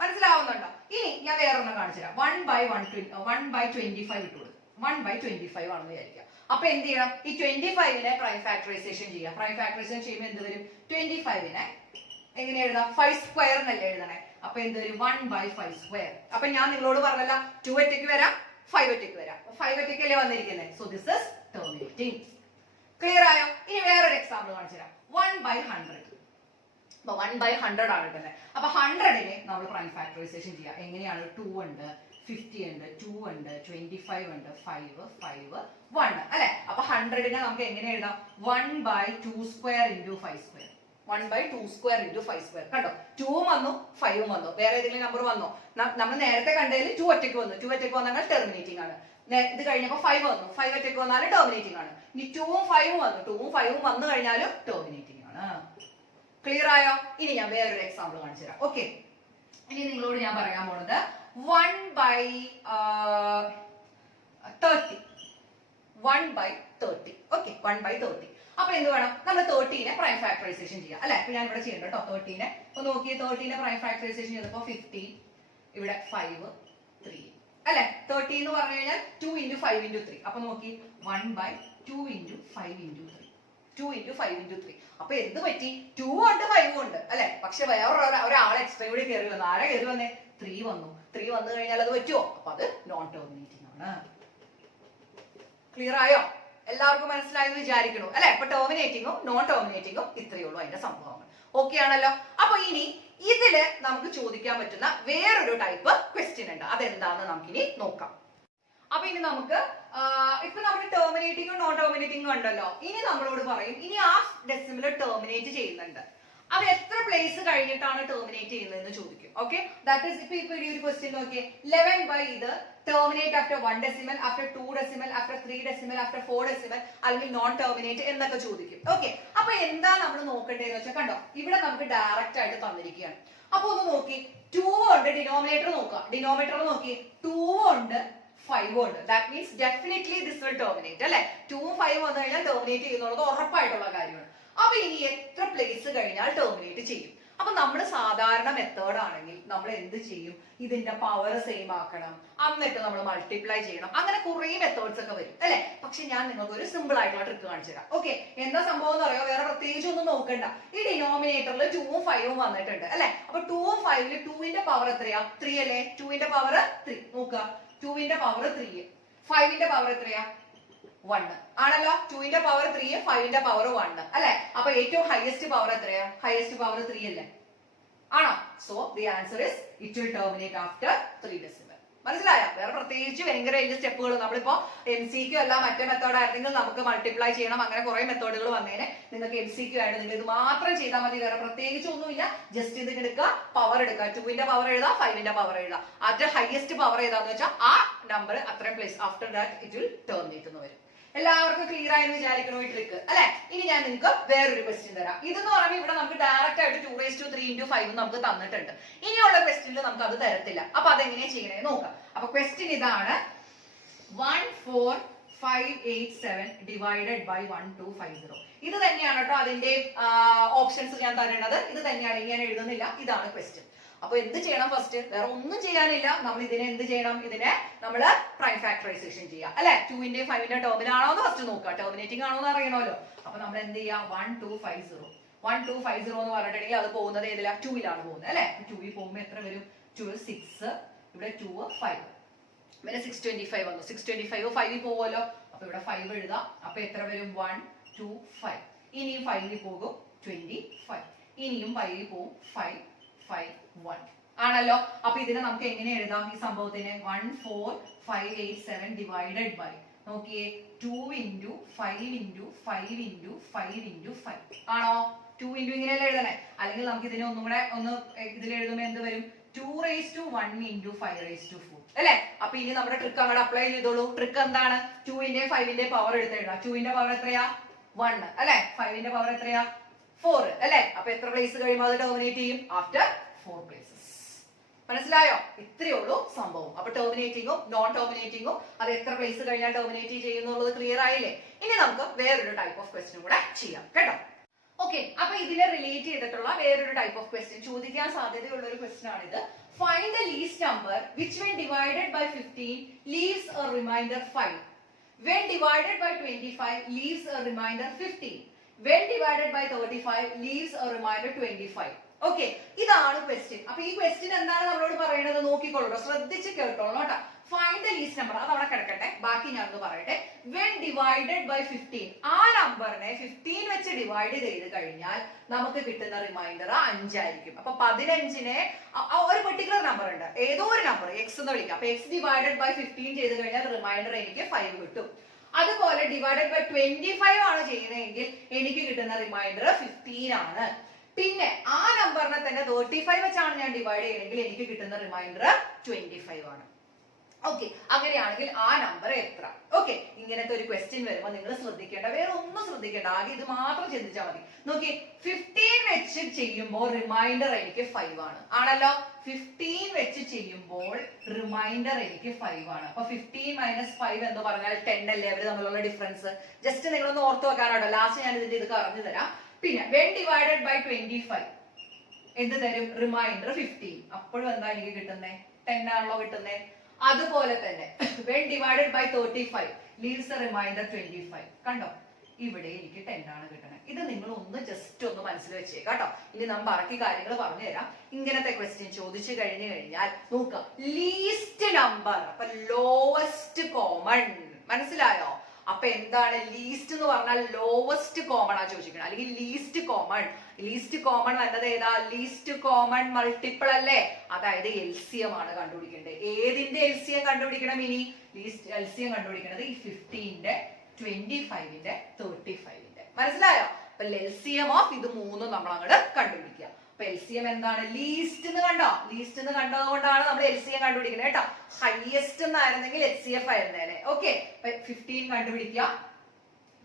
മനസ്സിലാവുന്നുണ്ടോ? ഇനി ഞാൻ വേറൊന്നും കാണിച്ചു തരാം. 1/25 ഇട്ട് കൊടുക്കും. 1/25 ആണെന്ന് വിചാരിക്കാം. അപ്പൊ എന്ത് ചെയ്യണം? ഈ 25നെ പ്രൈം ഫാക്ടറൈസേഷൻ ചെയ്യാം. പ്രൈം ഫാക്ടറൈസേഷൻ ചെയ്യുമ്പോൾ എന്ത് വരും? 25നെ എങ്ങനെ എഴുതാം? 5 സ്ക്വയർ എന്നല്ലേ എഴുതണേ. അപ്പൊ എന്ത് വരും? 1/5². അപ്പൊ ഞാൻ നിങ്ങളോട് പറഞ്ഞല്ല 2 ഒറ്റയ്ക്ക് വരാം, 5 ഒറ്റയ്ക്ക് വരാം. 5 ഒറ്റയ്ക്കല്ലേ വന്നിരിക്കുന്നത്. So this is terminating. Clear ആയോ? ഇനി വേറൊരു എക്സാമ്പിൾ കാണിച്ചു തരാം. 1/100. അപ്പൊ 1/100 ആണ് കിട്ടുന്നത്. അപ്പൊ 100നെ നമ്മൾ പ്രൈം ഫാക്ടറൈസേഷൻ ചെയ്യാം. എങ്ങനെയാണ്? 2 ഉണ്ട്, 50 ഉണ്ട്, 2 ഉണ്ട്, 25 ഉണ്ട്, 5 1 അല്ലെ. അപ്പൊ 100നെ നമുക്ക് എങ്ങനെ എഴുതാം? 1/2² × 5². 1/2² × 5². കണ്ടോ? 2ഉം വന്നു, 5ഉം വന്നു. വേറെ ഏതെങ്കിലും നമ്പർ വന്നോ? നമ്മൾ നേരത്തെ കണ്ടതിൽ 2 ഒറ്റയ്ക്ക് വന്നു. 2 ഒറ്റയ്ക്ക് വന്നാൽ ടെർമിനേറ്റിംഗ് ആണ്. ഇത് കഴിഞ്ഞപ്പോ 5 വന്നു, 5 ഒറ്റയ്ക്ക് വന്നാലും ടെർമിനേറ്റിംഗ് ആണ്. ഇനി 2ഉം 5ഉം വന്നു, 2ഉം 5ഉം വന്നു കഴിഞ്ഞാലും ടെർമിനേറ്റിംഗ് ആണ്. ക്ലിയർ ആയോ? ഇനി ഞാൻ വേറൊരു എക്സാമ്പിൾ കാണിച്ചു തരാം. ഓക്കെ, ഇനി നിങ്ങളോട് ഞാൻ പറയാൻ പോണത് 1/30. 1/30. ഓക്കെ, 1/30. അപ്പൊ എന്ത് വേണം? നമ്മൾ 30നെ പ്രൈം ഫാക്ടറൈസേഷൻ ചെയ്യാം അല്ലെ. അപ്പൊ ഞാൻ ഇവിടെ ചെയ്യണ്ട കേട്ടോ. 30നെ ഒന്ന് നോക്കിയേ. 30നെ പ്രൈം ഫാക്ടറൈസേഷൻ ചെയ്തപ്പോ 15, ഇവിടെ 5 3 അല്ലെ. 30 എന്ന് പറഞ്ഞു കഴിഞ്ഞാൽ 2 × 5 × 3. അപ്പൊ നോക്കി 1/2 × 5 × 3. 2 × 5 × 3. അപ്പൊ എന്ത് പറ്റി? 2 ഉണ്ട് 5 ഉണ്ട് അല്ലെ. പക്ഷെ വേറെ ഒരാളെ എക്സ്ട്രാ കൂടി കയറി വന്നു. ആരെ കയറി വന്നേ? 3 വന്നു. 3 വന്നു കഴിഞ്ഞാൽ അത് പറ്റുമോ? അപ്പൊ അത് നോൺ ടെർമിനേറ്റിംഗ് ആണ്. ക്ലിയർ ആയോ? എല്ലാവർക്കും മനസ്സിലായെന്ന് വിചാരിക്കണു അല്ലെ. അപ്പൊ ടെർമിനേറ്റിംഗും നോൺ ടെർമിനേറ്റിംഗും ഇത്രയേ ഉള്ളൂ അതിന്റെ സംഭവങ്ങൾ. ഓക്കെ ആണല്ലോ. അപ്പൊ ഇനി ഇതില് നമുക്ക് ചോദിക്കാൻ പറ്റുന്ന വേറൊരു ടൈപ്പ് ക്വസ്റ്റ്യൻ ഉണ്ട്. അതെന്താന്ന് നമുക്കിനി നോക്കാം. അപ്പൊ ഇനി നമുക്ക് ഇപ്പൊ നമ്മൾ ടെർമിനേറ്റിംഗും നോൺ ടെർമിനേറ്റിംഗും ഉണ്ടല്ലോ. ഇനി നമ്മളോട് പറയും ഇനി ആ ഡെസിമൽ ടെർമിനേറ്റ് ചെയ്യുന്നുണ്ട്, അത് എത്ര പ്ലേസ് കഴിഞ്ഞിട്ടാണ് ടെർമിനേറ്റ് ചെയ്യുന്നതെന്ന് ചോദിക്കും. ഓക്കെ, ദാറ്റ് ഈസ് ഇപ്പൊ ഈ ഒരു ക്വസ്റ്റ്യൻ നോക്കിയേ. 11 ഇത് terminate after 1 decimal, after 2 decimal, after 3 decimal, after 4 decimal, അല്ലെങ്കിൽ നോൺ ടെർമിനേറ്റ് എന്നൊക്കെ ചോദിക്കും. ഓക്കെ, അപ്പൊ എന്താ നമ്മൾ നോക്കേണ്ടതെന്ന് വെച്ചാൽ കണ്ടോ, ഇവിടെ നമുക്ക് ഡയറക്റ്റ് ആയിട്ട് തന്നിരിക്കുകയാണ്. അപ്പൊ ഒന്ന് നോക്കി, 2 ഉണ്ട് ഡിനോമിനേറ്റർ നോക്കുക. ഡിനോമിനേറ്റർ നോക്കി 2 ഉണ്ട് 5 ഉണ്ട്. That means definitely this will terminate അല്ലെ. 2 5 വന്നു കഴിഞ്ഞാൽ ടെർമിനേറ്റ് ചെയ്യുന്നുള്ളത് ഉറപ്പായിട്ടുള്ള കാര്യമാണ്. അപ്പൊ ഇനി എത്ര പ്ലേസ് കഴിഞ്ഞാൽ ടെർമിനേറ്റ് ചെയ്യും? അപ്പൊ നമ്മൾ സാധാരണ മെത്തേഡ് ആണെങ്കിൽ നമ്മൾ എന്ത് ചെയ്യും? ഇതിന്റെ പവർ സെയിം ആക്കണം, എന്നിട്ട് നമ്മൾ മൾട്ടിപ്ലൈ ചെയ്യണം, അങ്ങനെ കുറെ മെത്തേഡ്സ് ഒക്കെ വരും അല്ലെ. പക്ഷെ ഞാൻ നിങ്ങൾക്ക് ഒരു സിമ്പിൾ ആയിട്ടുള്ള ട്രിക്ക് കാണിച്ചു തരാം. ഓക്കെ, എന്താ സംഭവം എന്ന് അറിയോ? വേറെ പ്രത്യേകിച്ച് ഒന്നും നോക്കണ്ട. ഈ ഡിനോമിനേറ്ററിൽ 2ഉം 5ഉം വന്നിട്ടുണ്ട് അല്ലെ. അപ്പൊ 2ഉം 5ൽ 2ന്റെ പവർ എത്രയാ? 3 അല്ലേ. 2ന്റെ പവർ 3 നോക്കുക. 2ന്റെ പവർ 3, 5ന്റെ പവർ എത്രയാ? 1 ആണല്ലോ. 2ന്റെ പവർ 3, 5ന്റെ പവർ 1 അല്ലെ. അപ്പൊ ഏറ്റവും ഹയസ്റ്റ് പവർ എത്രയാ? ഹയസ്റ്റ് പവർ 3 അല്ലേ, ആണോ? So the answer is it will terminate after 3 decimal. മനസ്സിലായോ? വേറെ പ്രത്യേകിച്ച് ഭയങ്കര വലിയ സ്റ്റെപ്പുകൾ നമ്മളിപ്പോ MCQ അല്ല മറ്റേ മെത്തേഡ് ആയിരുന്നെങ്കിൽ നമുക്ക് മൾട്ടിപ്ലൈ ചെയ്യണം, അങ്ങനെ കുറെ മെത്തേഡുകൾ വന്നേനെ. നിങ്ങൾക്ക് MCQ ആയിട്ട് നിങ്ങൾ ഇത് മാത്രം ചെയ്താൽ മതി, വേറെ പ്രത്യേകിച്ച് ഒന്നുമില്ല. ജസ്റ്റ് ഇത് എടുക്കുക, പവർ എടുക്കുക, 2ന്റെ പവർ എഴുതാം, 5ന്റെ പവർ എഴുതാം. അതിന്റെ ഹയസ്റ്റ് പവർ ഏതാന്ന് വെച്ചാൽ ആ നമ്പർ അത്രയും place after that it will terminate എന്ന് വരും. എല്ലാവർക്കും ക്ലിയർ ആയെന്ന് വിചാരിക്കണോ ഈ ട്രിക്ക് അല്ലെ. ഇനി ഞാൻ നിങ്ങൾക്ക് വേറൊരു ക്വസ്റ്റ്യൻ തരാം. ഇതെന്ന് പറയുമ്പോൾ ഇവിടെ നമുക്ക് ഡയറക്റ്റ് ആയിട്ട് 2⁵3 × 5 നമുക്ക് തന്നിട്ടുണ്ട്. ഇനിയുള്ള ക്വസ്റ്റ്യനിൽ നമുക്ക് അത് തരത്തില്ല. അപ്പൊ അതെങ്ങനെ ചെയ്യണേ നോക്കാം. അപ്പൊ ക്വസ്റ്റ്യൻ ഇതാണ്, 14587 ഡിവൈഡഡ് ബൈ 1250. ഇത് തന്നെയാണ് കേട്ടോ അതിന്റെ ഓപ്ഷൻസ് ഞാൻ തരുന്നത്. ഇത് തന്നെയാണ്, ഞാൻ എഴുതുന്നില്ല. ഇതാണ് ക്വസ്റ്റ്യൻ. അപ്പൊ എന്ത് ചെയ്യണം? ഫസ്റ്റ് വേറെ ഒന്നും ചെയ്യാനില്ല. നമ്മൾ ഇതിനെ എന്ത് ചെയ്യണം? ഇതിനെ നമ്മൾ പ്രൈം ഫാക്ടറൈസേഷൻ ചെയ്യാം അല്ലെ. 2ന്റെ 5ന്റെ ടേമിലാണോ എന്ന് ഫസ്റ്റ് നോക്കുക. ടെർമിനേറ്റിംഗ് ആണോ എന്ന് അറിയണമല്ലോ. അപ്പൊ നമ്മൾ എന്ത് ചെയ്യാം? 1250 എന്ന് പറഞ്ഞിട്ടുണ്ടെങ്കിൽ അത് പോകുന്നത് ഏതിലാ? 2ലാണ് പോകുന്നത് അല്ലെ. 2ൽ പോകുമ്പോൾ എത്ര വരും? 2 6, ഇവിടെ 2 5, പിന്നെ 625 വന്നു. 625 5ൽ പോകുമല്ലോ. അപ്പൊ ഇവിടെ 5 എഴുതാം. അപ്പൊ എത്ര വരും? 1 2 5. ഇനിയും 5ൽ പോകും 25, ഇനിയും 5ൽ പോകും 5 5 1 ആണല്ലോ. അപ്പൊ ഇതിനെ നമുക്ക് എങ്ങനെ എഴുതാം? ഈ സംഭവത്തിന് 14587 ഡിവൈഡഡ് ബൈ നോക്കിയേ 2 × 5 × 5 × 5 × 5 ആണോ? 2 × ഇങ്ങനെയല്ലേ എഴുതണേ. അല്ലെങ്കിൽ നമുക്ക് ഇതിനെ ഒന്നും കൂടെ ഒന്ന് ഇതിൽ എഴുതുമ്പോൾ എന്ത് വരും? 2⁻1 × 5⁴ അല്ലെ. അപ്പൊ ഇനി നമ്മുടെ ട്രിക്ക് അങ്ങോട്ട് അപ്ലൈ ചെയ്തോളൂ. ട്രിക്ക് എന്താണ്? 2ന്റെ 5ന്റെ പവർ എടുത്ത് എഴുതാം. 2ന്റെ പവർ എത്രയാ? 1 അല്ലെ. 5ന്റെ പവർ എത്രയാ? 4 അല്ലെ. അപ്പൊ എത്ര പ്ലേസ് കഴിയുമ്പോൾ അത് ടെർമിനേറ്റ് ചെയ്യും? After 4 places. മനസ്സിലായോ? ഇത്രയേ ഉള്ളൂ സംഭവം. അപ്പൊ ടെർമിനേറ്റിംഗും നോൺ ടെർമിനേറ്റിംഗും അത് എത്ര പ്ലേസ് കഴിഞ്ഞാൽ ടെർമിനേറ്റ് ചെയ്യുന്നുള്ളത് ക്ലിയർ ആയില്ലേ? ഇനി നമുക്ക് വേറൊരു ടൈപ്പ് ഓഫ് ക്വസ്റ്റ്യൻ കൂടെ ചെയ്യാം കേട്ടോ. ഓക്കെ, അപ്പൊ ഇതിനെ റിലേറ്റ് ചെയ്തിട്ടുള്ള വേറൊരു ടൈപ്പ് ഓഫ് ക്വസ്റ്റ്യൻ ചോദിക്കാൻ സാധ്യതയുള്ള ഒരു ക്വസ്റ്റ്യൻ ആണിത്. Find the least number which when divided by 15 leaves a remainder 5. When divided by 25 leaves a remainder 15. When divided by 35 leaves a remainder 25. Okay, ഇതാണ് ക്വസ്റ്റ്യൻ. അപ്പൊ ഈ ക്വസ്റ്റ്യൻ എന്താണ് നമ്മളോട് പറയുന്നത്? നോക്കിക്കോളൂ, ശ്രദ്ധിച്ച് കേട്ടോളൂ കേട്ടോ. ഫൈൻഡ് ദ ലീസ്റ്റ് നമ്പർ, അത് അവിടെ കിടക്കട്ടെ, ബാക്കി ഞാനൊന്ന് പറയട്ടെ. വെൻ ഡിവൈഡഡ് ബൈ 15, ആ നമ്പറിനെ 15 വെച്ച് ഡിവൈഡ് ചെയ്ത് കഴിഞ്ഞാൽ നമുക്ക് കിട്ടുന്ന റിമൈൻഡർ 5 ആയിരിക്കും. അപ്പൊ 15നെ ഒരു പെർട്ടിക്കുലർ നമ്പർ ഉണ്ട്, ഏതോ ഒരു നമ്പർ x എന്ന് വിളിക്കാം. അപ്പൊ x ഡിവൈഡഡ് ബൈ 15 ചെയ്ത് കഴിഞ്ഞാൽ റിമൈൻഡർ എനിക്ക് 5 കിട്ടും. അതുപോലെ ഡിവൈഡഡ് ബൈ 25 ആണ് ചെയ്യുന്നതെങ്കിൽ എനിക്ക് കിട്ടുന്ന റിമൈൻഡർ 15 ആണ്. പിന്നെ ആ നമ്പറിനെ തന്നെ 35 വെച്ചാണ് ഞാൻ ഡിവൈഡ് ചെയ്യണമെങ്കിൽ എനിക്ക് കിട്ടുന്ന റിമൈൻഡർ 25 ആണ്. ഓക്കെ, അങ്ങനെയാണെങ്കിൽ ആ നമ്പർ എത്ര? ഓക്കെ, ഇങ്ങനത്തെ ഒരു ക്വസ്റ്റ്യൻ വരുമ്പോൾ നിങ്ങൾ ശ്രദ്ധിക്കേണ്ട, വേറെ ഒന്നും ശ്രദ്ധിക്കേണ്ട, ആകെ ഇത് മാത്രം ചിന്തിച്ചാൽ മതി. നോക്കി, 15 വെച്ച് ചെയ്യുമ്പോൾ റിമൈൻഡർ എനിക്ക് 5 ആണ്, ആണല്ലോ. 15 വെച്ച് ചെയ്യുമ്പോൾ റിമൈൻഡർ എനിക്ക് 5 ആണ്. അപ്പൊ 15 - 5 എന്ന് പറഞ്ഞാൽ 10 അല്ലേ അവര് തമ്മിലുള്ള ഡിഫറൻസ്? ജസ്റ്റ് നിങ്ങളൊന്ന് ഓർത്ത് വെക്കാനാട്ടോ. ലാസ്റ്റ് ഞാൻ ഇതിന്റെ ഇത് പറഞ്ഞു തരാം. പിന്നെ വെൻ ഡിവൈഡഡ് ബൈ 25 എന്ത് തരും? റിമൈൻഡർ 15. അപ്പോഴും എന്താ എനിക്ക് കിട്ടുന്നേ? 10 ആണല്ലോ കിട്ടുന്നേ. അതുപോലെ തന്നെ when divided by 35 leaves a remainder 25. കണ്ടോ, ഇവിടെ എനിക്ക് 10 ആണ് കിട്ടുന്നത്. ഇത് നിങ്ങൾ ഒന്ന് ജസ്റ്റ് ഒന്ന് മനസ്സിൽ വെച്ചേക്കാം കേട്ടോ. ഇനി നാം ബാക്കി കാര്യങ്ങൾ പറഞ്ഞു തരാം. ഇങ്ങനത്തെ ക്വസ്റ്റ്യൻ ചോദിച്ചു കഴിഞ്ഞു കഴിഞ്ഞാൽ നോക്കുക, ലീസ്റ്റ് നമ്പർ, അപ്പൊ ലോവസ്റ്റ് കോമൺ. മനസ്സിലായോ? അപ്പൊ എന്താണ് ലീസ്റ്റ് എന്ന് പറഞ്ഞാൽ? ലോവസ്റ്റ് കോമൺ ആ ചോദിക്കുന്നത്, അല്ലെങ്കിൽ ലീസ്റ്റ് കോമൺ. ലീസ്റ്റ് കോമൺ വരുന്നത് ഏതാ? ലീസ്റ്റ് കോമൺ മൾട്ടിപ്പിൾ അല്ലേ? അതായത് LCM ആണ് കണ്ടുപിടിക്കേണ്ടത്. ഏതിന്റെ LCM കണ്ടുപിടിക്കണം? ഇനി ലീസ്റ്റ് LCM കണ്ടുപിടിക്കുന്നത് ഈ 15ന്റെ 25ന്റെ 35ന്റെ. മനസ്സിലായോ? അപ്പൊ LCM ഓഫ് ഇത് മൂന്നും നമ്മൾ അങ്ങോട്ട് കണ്ടുപിടിക്കുക. അപ്പൊ LCM എന്താണ്? ലീസ്റ്റ് എന്ന് കണ്ടോ? ലീസ്റ്റ് എന്ന് കണ്ടതുകൊണ്ടാണ് നമ്മൾ LCM കണ്ടുപിടിക്കുന്നത് കേട്ടോ. ഹയസ്റ്റ് എന്നായിരുന്നെങ്കിൽ HCF ആയിരുന്നേനെ. ഓക്കെ, 15 കണ്ടുപിടിക്കുക.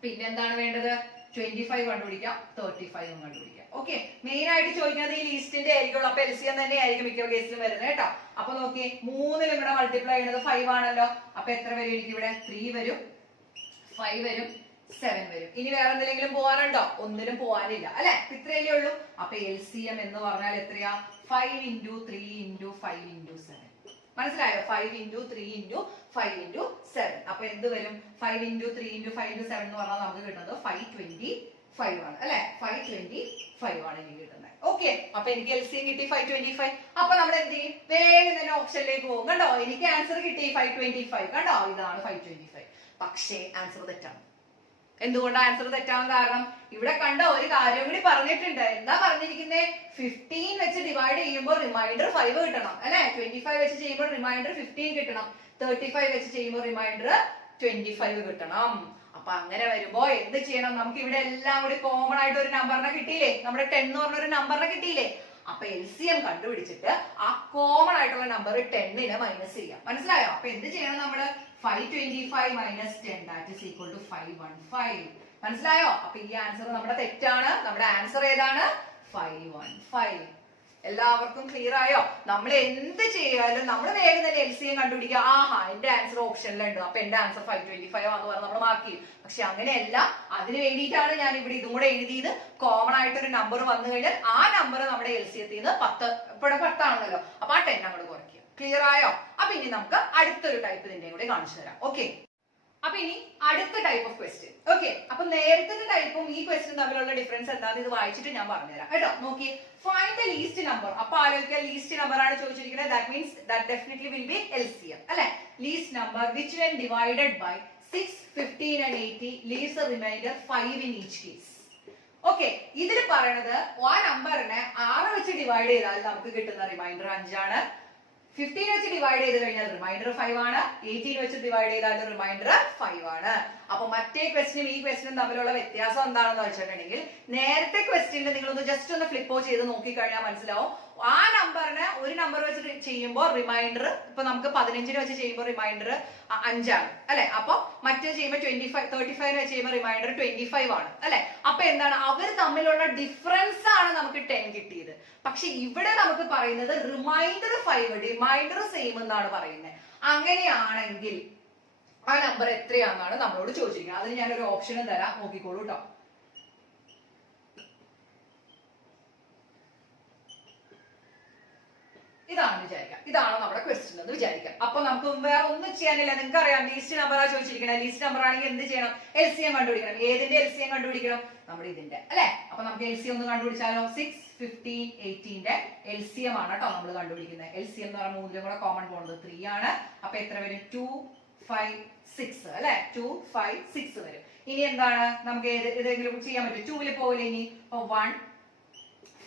പിന്നെന്താണ് വേണ്ടത്? 25 കണ്ടുപിടിക്കാം, 35 കണ്ടുപിടിക്കാം. ഓക്കെ, മെയിൻ ആയിട്ട് ചോദിക്കുന്നത് ഈ ലീസ്റ്റിന്റെ ആയിരിക്കുള്ളൂ. അപ്പൊ LCM തന്നെ ആയിരിക്കും മിക്ക കേസിലും വരുന്നത് കേട്ടോ. അപ്പൊ നോക്കി 3 ഇവിടെ മൾട്ടിപ്ലൈ ചെയ്യുന്നത് 5 ആണല്ലോ. അപ്പൊ എത്ര വരും എനിക്ക് ഇവിടെ? 3 വരും, 5 വരും, 7 വരും. ഇനി വേറെ എന്തെങ്കിലും പോകാനുണ്ടോ? ഒന്നിനും പോകാനില്ല അല്ലെ, ഇത്രയല്ലേ ഉള്ളൂ. അപ്പൊ LCM എന്ന് പറഞ്ഞാൽ എത്രയാ? 5 × 3 × 5 × 7. മനസ്സിലായോ? 5 × 3 × 5 × 7. അപ്പൊ എന്ത് വരും? 5 × 3 × 5 × 7 എന്ന് പറഞ്ഞാൽ നമുക്ക് കിട്ടുന്നത് 525 ആണ് അല്ലെ. 525 ആണ് എനിക്ക് കിട്ടുന്നത്. ഓക്കെ, അപ്പൊ എനിക്ക് LCM കിട്ടി 525. അപ്പൊ നമ്മൾ എന്ത് ചെയ്യും? വേഗം തന്നെ ഓപ്ഷനിലേക്ക് പോകും. കണ്ടോ, എനിക്ക് ആൻസർ കിട്ടി 525. കണ്ടോ, ഇതാണ് 525. പക്ഷേ ആൻസർ തെറ്റാണ്. എന്തുകൊണ്ടാണ് ആൻസർ തെറ്റാൻ കാരണം? ഇവിടെ കണ്ട ഒരു കാര്യം കൂടി പറഞ്ഞിട്ടുണ്ട്. എന്താ പറഞ്ഞിരിക്കുന്നത്? 15 വെച്ച് ഡിവൈഡ് ചെയ്യുമ്പോൾ റിമൈൻഡർ 5 കിട്ടണം അല്ലെ. 25 വെച്ച് ചെയ്യുമ്പോൾ റിമൈൻഡർ 15 കിട്ടണം. 35 വെച്ച് ചെയ്യുമ്പോൾ റിമൈൻഡർ 25 കിട്ടണം. അപ്പൊ അങ്ങനെ വരുമ്പോ എന്ത് ചെയ്യണം? നമുക്ക് ഇവിടെ എല്ലാം കൂടി കോമൺ ആയിട്ട് ഒരു നമ്പറിനെ കിട്ടിയില്ലേ? നമ്മുടെ 10 എന്ന് പറഞ്ഞ ഒരു നമ്പറിനെ കിട്ടിയില്ലേ? അപ്പൊ LCM കണ്ടുപിടിച്ചിട്ട് ആ കോമൺ ആയിട്ടുള്ള നമ്പർ 10നെ മൈനസ് ചെയ്യാം. മനസ്സിലായോ? അപ്പൊ എന്ത് ചെയ്യണം നമ്മള്? 525 - 10 that is equal to 515. മനസ്സിലായോ? അപ്പൊ ഈ ആൻസർ നമ്മുടെ തെറ്റാണ്. നമ്മുടെ ആൻസർ ഏതാണ്? 515. എല്ലാവർക്കും ക്ലിയർ ആയോ? നമ്മൾ എന്ത് ചെയ്യാലും നമ്മൾ വേഗം തന്നെ LCM കണ്ടുപിടിക്കുക. ആഹാ, എന്റെ ആൻസർ ഓപ്ഷനിലുണ്ട്, അപ്പൊ എന്റെ ആൻസർ 525 ആണെന്ന് പറഞ്ഞ് നമ്മൾ മാർക്ക് ചെയ്യും. പക്ഷെ അങ്ങനെയല്ല. അതിന് വേണ്ടിയിട്ടാണ് ഞാൻ ഇവിടെ ഇതും കൂടെ എഴുതിയത്. കോമൺ ആയിട്ട് ഒരു നമ്പർ വന്നു കഴിഞ്ഞാൽ ആ നമ്പർ നമ്മുടെ LCMത്തിൽ നിന്ന് 10, ഇവിടെ 10 ആണല്ലോ, അപ്പൊ ആ 10 അങ്ങോട്ട് കുറയ്ക്കുക. ക്ലിയർ ആയോ? അപ്പൊ ഇനി നമുക്ക് അടുത്തൊരു ടൈപ്പ് ഇതിന്റെ കൂടെ കാണിച്ചു തരാം. ഓക്കെ, അപ്പൊ ഇനി അടുത്ത ടൈപ്പ് ഓഫ് ക്വസ്റ്റ്യൻ. ഓക്കെ, അപ്പൊ നേരത്തെ ടൈപ്പും ഈ ക്വസ്റ്റ്യൻ തമ്മിലുള്ള ഡിഫറൻസ് എന്താണെന്ന് ഇത് വായിച്ചിട്ട് ഞാൻ പറഞ്ഞുതരാം കേട്ടോ. നോക്കി, ഫൈൻഡ് ദ ലീസ്റ്റ് നമ്പർ. അപ്പൊ ആലോചിക്കുക, ലീസ്റ്റ് നമ്പർ ആണ് ചോദിച്ചിരിക്കുന്നത്. That means that definitely will be LCM അല്ലെ. Least number which when divided by 6, 15 and 80 leaves a remainder 5 in each case. Okay, ഇതിൽ പറയണത് ആ നമ്പറിനെ 6 വെച്ച് ഡിവൈഡ് ചെയ്താൽ നമുക്ക് കിട്ടുന്ന റിമൈൻഡർ 5 ആണ്. 15 വെച്ച് ഡിവൈഡ് ചെയ്ത് കഴിഞ്ഞാൽ റിമൈൻഡർ 5 ആണ്. 18 വെച്ച് ഡിവൈഡ് ചെയ്താൽ റിമൈൻഡർ 5 ആണ്. അപ്പൊ മറ്റേ ക്വസ്റ്റ്യനും ഈ ക്വസ്റ്റ്യനും തമ്മിലുള്ള വ്യത്യാസം എന്താണെന്ന് വെച്ചിട്ടുണ്ടെങ്കിൽ, നേരത്തെ ക്വസ്റ്റ്യനിൽ നിങ്ങളൊന്ന് ജസ്റ്റ് ഒന്ന് ഫ്ലിപ്പ് ചെയ്ത് നോക്കിക്കഴിഞ്ഞാൽ മനസ്സിലാവും. ആ നമ്പറിനെ ഒരു നമ്പർ വെച്ച് ചെയ്യുമ്പോൾ റിമൈൻഡർ, ഇപ്പൊ നമുക്ക് 15 വെച്ച് ചെയ്യുമ്പോൾ റിമൈൻഡർ 5 ആണ് അല്ലെ. അപ്പൊ മറ്റേ ചെയ്യുമ്പോൾ 35 വെച്ച് ചെയ്യുമ്പോൾ റിമൈൻഡർ 25 ആണ് അല്ലെ. അപ്പൊ എന്താണ്? അവർ തമ്മിലുള്ള ഡിഫറൻസ് ആണ് നമുക്ക് 10 കിട്ടിയത്. പക്ഷെ ഇവിടെ നമുക്ക് പറയുന്നത് റിമൈൻഡർ 5, റിമൈൻഡർ സെയിം എന്നാണ് പറയുന്നത്. അങ്ങനെയാണെങ്കിൽ ആ നമ്പർ എത്രയാണെന്നാണ് നമ്മളോട് ചോദിച്ചിരിക്കുന്നത്. അതിന് ഞാനൊരു ഓപ്ഷനും തരാം, നോക്കിക്കോളൂ കേട്ടോ. ഇതാണ് വിചാരിക്കാം, ഇതാണ് നമ്മുടെ ക്വസ്റ്റ്യൻ എന്ന് വിചാരിക്കാം. അപ്പൊ നമുക്ക് വേറെ ഒന്നും ചെയ്യാനില്ല. നിങ്ങൾക്ക് അറിയാം, ലീസ്റ്റ് നമ്പറാ ചോദിച്ചിരിക്കുന്നത്. ലീസ്റ്റ് നമ്പർ ആണെങ്കിൽ എന്ത് ചെയ്യണം? LCM കണ്ടുപിടിക്കണം. ഏതിന്റെ LCM കണ്ടുപിടിക്കണം? നമ്മുടെ ഇതിന്റെ അല്ലെ. അപ്പൊ നമുക്ക് LCM ഒന്ന് കണ്ടുപിടിച്ചാലോ? 6, 15, 18ന്റെ LCM ആണ് കേട്ടോ നമ്മൾ കണ്ടുപിടിക്കുന്നത്. LCM എന്ന് പറഞ്ഞാൽ മൂല്യം കൂടെ കോമൺ പോകുന്നത് 3 ആണ്. അപ്പൊ എത്ര വരും? 2, 5, 6 അല്ലെ. 2, 5, 6 വരും. ഇനി എന്താണ് നമുക്ക് ഏതെങ്കിലും ചെയ്യാൻ പറ്റും? 2ൽ പോകില്ല. ഇനി 1,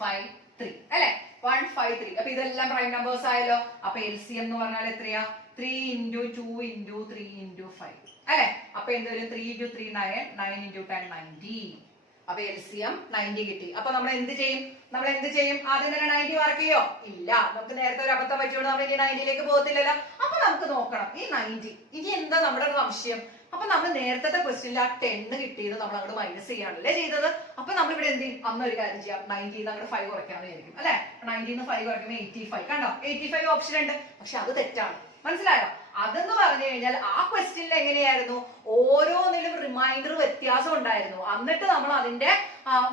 5, 3 അല്ലെ. 1, 5, 3. അപ്പൊ ഇതെല്ലാം പ്രൈം നമ്പേഴ്സ് ആയല്ലോ. അപ്പൊ LCM എന്ന് പറഞ്ഞാൽ എത്രയാ? 3 × 2 × 3 × 5 അല്ലെ. അപ്പൊ എന്ത് വരും? 3 × 3 9, 9 × 10 90. അപ്പൊ LCM 90 കിട്ടി. അപ്പൊ നമ്മൾ എന്ത് ചെയ്യും? ആദ്യം തന്നെ 90 മാർക്ക് ചെയ്യോ? ഇല്ല. നമുക്ക് നേരത്തെ ഒരു അബദ്ധം പറ്റിയോണ്ട് നമ്മൾ ഇനി 90ലേക്ക് പോകത്തില്ലല്ലോ. അപ്പൊ നമുക്ക് നോക്കണം ഈ 90. ഇനി എന്താ നമ്മുടെ സംശയം? അപ്പൊ നമ്മൾ നേരത്തെ ക്വസ്റ്റ്യനിൽ ആ 10 കിട്ടിയത് നമ്മൾ അങ്ങോട്ട് മൈനസ് ചെയ്യാണല്ലേ ചെയ്തത്. അപ്പൊ നമ്മൾ ഇവിടെ എന്ത് ചെയ്യും? അന്ന് ഒരു കാര്യം ചെയ്യാം, 90 അങ്ങോട്ട് 5 കുറയ്ക്കാന്ന് വിചാരിക്കും അല്ലെ. 90 5 കുറയ്ക്കുമ്പോൾ 85. കണ്ടോ, 85 ഓപ്ഷൻ ഉണ്ട്. പക്ഷെ അത് തെറ്റാണ്. മനസ്സിലായോ? അതെന്ന് പറഞ്ഞു കഴിഞ്ഞാൽ ആ ക്വസ്റ്റ്യനിൽ എങ്ങനെയായിരുന്നു? ഓരോന്നിലും റിമൈൻഡർ വ്യത്യാസം ഉണ്ടായിരുന്നു. എന്നിട്ട് നമ്മൾ അതിന്റെ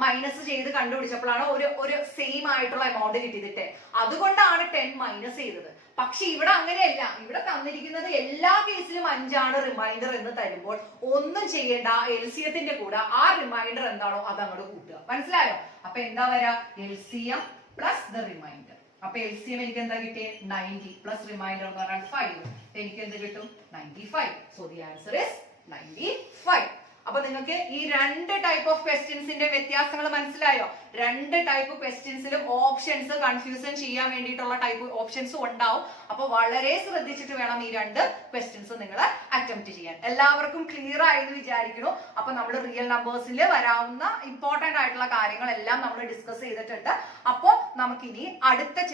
മൈനസ് ചെയ്ത് കണ്ടുപിടിച്ചപ്പോഴാണ് ഒരു സെയിം ആയിട്ടുള്ള എമൗണ്ട് കിട്ടിയിട്ട്. അതുകൊണ്ടാണ് 10 മൈനസ് ചെയ്തത്. പക്ഷെ ഇവിടെ അങ്ങനെയല്ല. ഇവിടെ തന്നിരിക്കുന്നത് എല്ലാ കേസിലും 5 ആണ് റിമൈൻഡർ എന്ന് തരുമ്പോൾ ഒന്നും ചെയ്യേണ്ട. LCMത്തിന്റെ കൂടെ ആ റിമൈൻഡർ എന്താണോ അത് അങ്ങോട്ട് കൂട്ടുക. മനസ്സിലായോ? അപ്പൊ എന്താ വരാ? LCM plus the reminder. അപ്പൊ LCM എനിക്ക് എന്താ കിട്ടിയേ? 90 പ്ലസ് റിമൈൻഡർ എന്ന് പറഞ്ഞാൽ 5. എനിക്ക് എന്ത് കിട്ടും? 95. So the answer is 95. അപ്പൊ നിങ്ങൾക്ക് ഈ 2 ടൈപ്പ് ഓഫ് ക്വസ്റ്റ്യൻസിന്റെ വ്യത്യാസങ്ങൾ മനസ്സിലായോ? 2 ടൈപ്പ് ക്വസ്റ്റ്യൻസിലും ഓപ്ഷൻസ് കൺഫ്യൂഷൻ ചെയ്യാൻ വേണ്ടിയിട്ടുള്ള ടൈപ്പ് ഓപ്ഷൻസും ഉണ്ടാവും. അപ്പൊ വളരെ ശ്രദ്ധിച്ചിട്ട് വേണം ഈ 2 ക്വസ്റ്റ്യൻസ് നിങ്ങൾ അറ്റംപ്റ്റ് ചെയ്യാൻ. എല്ലാവർക്കും ക്ലിയർ ആയെന്ന് വിചാരിക്കുന്നു. അപ്പൊ നമ്മൾ റിയൽ നമ്പേഴ്സിൽ വരാവുന്ന ഇമ്പോർട്ടന്റ് ആയിട്ടുള്ള കാര്യങ്ങളെല്ലാം നമ്മൾ ഡിസ്കസ് ചെയ്തിട്ടുണ്ട്. അപ്പൊ നമുക്കിനി അടുത്ത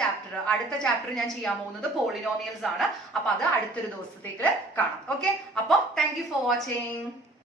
ചാപ്റ്റർ ഞാൻ ചെയ്യാൻ പോകുന്നത് പോളിനോമിയൽസ് ആണ്. അപ്പൊ അത് അടുത്തൊരു ദിവസത്തേക്ക് കാണാം. ഓക്കെ, അപ്പൊ താങ്ക് യു ഫോർ വാച്ചിങ്.